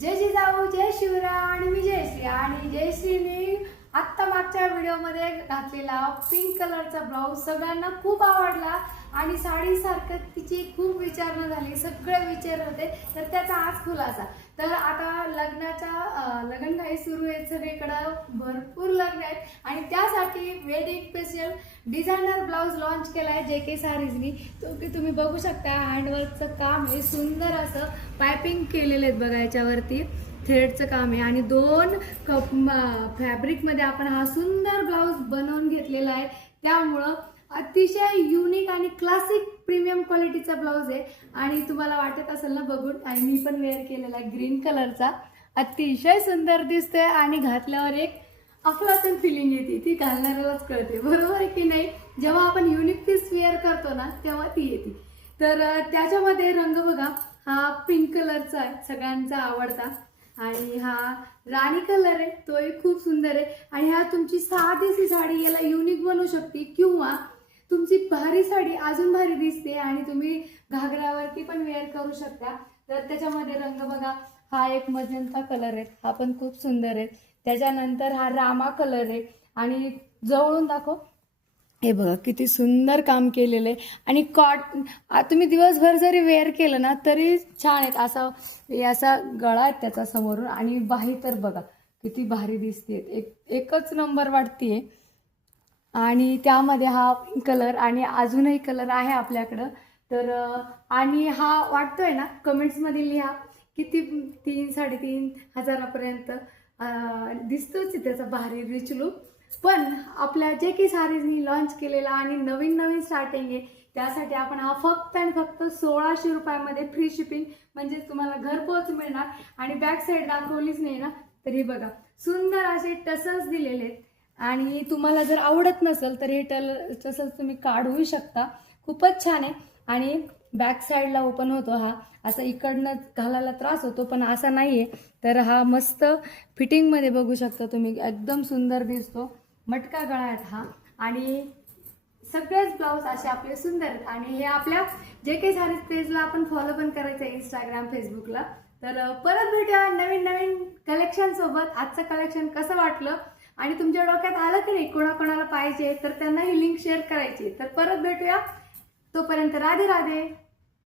जय जिजाऊ, जय शिवराय आणि मी जयश्री. आणि जयश्रीने आत्ता मागच्या व्हिडिओमध्ये घातलेला पिंक कलरचा ब्लाऊज सगळ्यांना खूप आवडला आणि साडीसारखं तिची खूप विचारणा झाली, सगळे विचार होते. तर त्याचा आज खुलासा. तर आता लग्नघाई सुरू आहे, सगळीकडे भरपूर लग्न आहेत आणि त्यासाठी wedding special designer blouse launch केला आहे JK सारीजनी. तो की तुम्ही बघू शकता, हँडवर्कचं काम आहे, सुंदर असं पायपिंग केलेले आहेत बघा, याच्यावरती थ्रेडचं काम आहे आणि दोन फॅब्रिकमध्ये आपण हा सुंदर ब्लाऊज बनवून घेतलेला आहे. त्यामुळं अतिशय युनिक आणि क्लासिक प्रीमियम क्वालिटीचा ब्लाऊज आहे आणि तुम्हाला वाटत असेल ना बघून. आणि मी पण वेअर केलेला आहे ग्रीन कलरचा, अतिशय सुंदर दिसतोय आणि घातल्यावर एक अफलातून फिलिंग येते, ती घालणाऱ्यालाच कळते, बरोबर आहे की नाही. जेव्हा आपण युनिक पीस वेअर करतो ना तेव्हा ती येते. तर त्याच्यामध्ये रंग बघा, हा पिंक कलरचा आहे, सगळ्यांचा आवडता. आणि हा राणी कलर आहे, तोही खूप सुंदर आहे. आणि हा तुमची साधीशी साडी याला युनिक बनवू शकते किंवा तुमची भारी साडी अजून भारी दिसते आणि तुम्ही घागरावरती पण वेअर करू शकता. तर त्याच्यामध्ये रंग बघा, हा एक मजंता कलर आहे, हा पण खूप सुंदर आहे. त्याच्यानंतर हा रामा कलर आहे आणि जवळून दाखव, हे बघा किती सुंदर काम केलेलं आहे. आणि तुम्ही दिवसभर जरी वेअर केलं ना तरी छान आहेत. असा गळा आहे त्याचा समोरून आणि बाही तर बघा किती भारी दिसते, एकच नंबर वाटतेय. आणि त्यामध्ये हा पिंक कलर आणि अजूनही कलर आहे आपल्याकडं. तर आणि हा वाटतोय ना, कमेंट्समध्ये लिहा किती 3-3.5 हजारापर्यंत दिसतोच त्याचा भारी रिच लुक. पण आपल्या JK सारीजनी लॉन्च केलेला आणि नवीन स्टार्टिंग आहे, त्यासाठी आपण हा फक्त आणि फक्त 1600 रुपयामध्ये फ्री शिपिंग म्हणजे तुम्हाला घरपोच मिळणार. आणि बॅक साईड दाखवलीच नाही ना तरी बघा सुंदर असे टसल्स दिलेले आहेत. आणि तुम्हाला जर आवडत नसेल तर हे टसल्स तुम्ही काढूही शकता, खूपच छान आहे. आणि बॅक साईडला ओपन होतो हा, असा इकडनं घालायला त्रास होतो पण असा नाहीये. तर हा मस्त फिटिंगमध्ये बघू शकता तुम्ही, एकदम सुंदर दिसतो, मटका गळा आहेत हा. आणि सगळेच ब्लाऊज असे आपले सुंदर आहेत. आणि हे आपल्या JK सारीज पेजला आपण फॉलो पण करायचं आहे, इंस्टाग्राम फेसबुकला. तर परत भेटूया नवीन कलेक्शन सोबत. आजचं कलेक्शन कसं वाटलं आणि तुमच्या डोक्यात आलं की नाही कोणाकोणाला पाहिजे तर त्यांना ही लिंक शेअर करायची. तर परत भेटूया, तोपर्यंत राधे राधे.